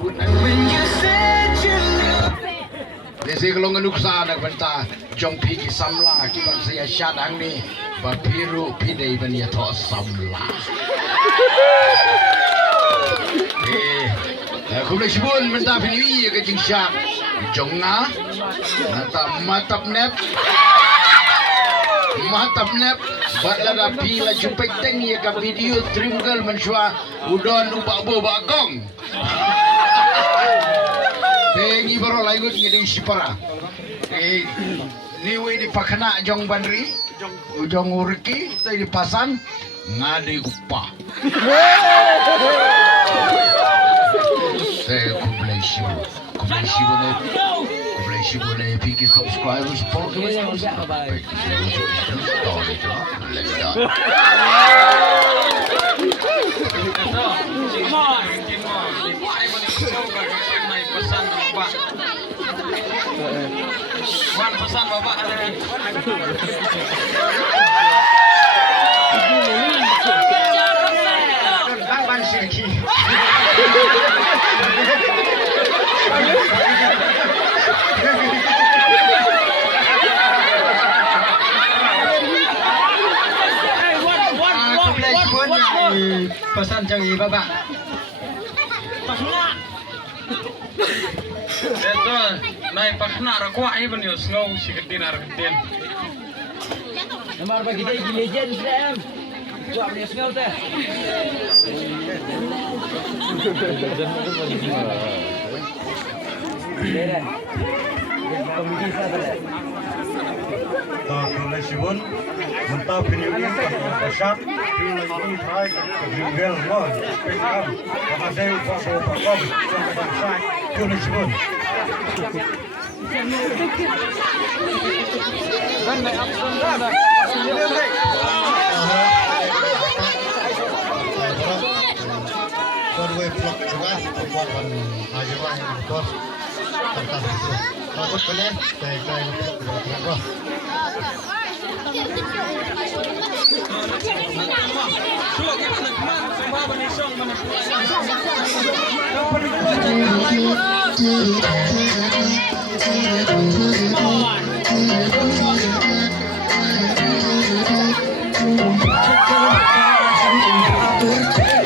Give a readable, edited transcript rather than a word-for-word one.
pun. Desi kalau ngenuksa nak benta jong pi ki samla ki bang saya Shad ang ni ba piru pidei ban Iathoh samla. Aku boleh sebut benta pini ke Jing Shad. Jong na Teller&Matapnep. Matapnep batla da pila jupek teng ya ka video trimgal mensua udon ubak bo bakong. Pengi baru lain gue ngeding sipara. Ni we di pakana jong bandri, jong urki, tadi di pasan ngadi upah. Saya kublesi boleh pikir subscribers support kita. Baik, pesan bapak Bang Sirki. Pesan jangan bapak. Betul, naik pakna rakwa ini beliau snow siketin arketin. Nomor bagi dia legend sudah. Buat beliau snow teh. Komedi sahaja. Congratulations, mantap penyulit Shad, ini try Jingel Lon, Pekam, Pengadil Bapak Bapak, Sampai Congratulations. Kedua blok juga bukan ajuan yang betul tertarik. Takut boleh, saya berapa? Thank you.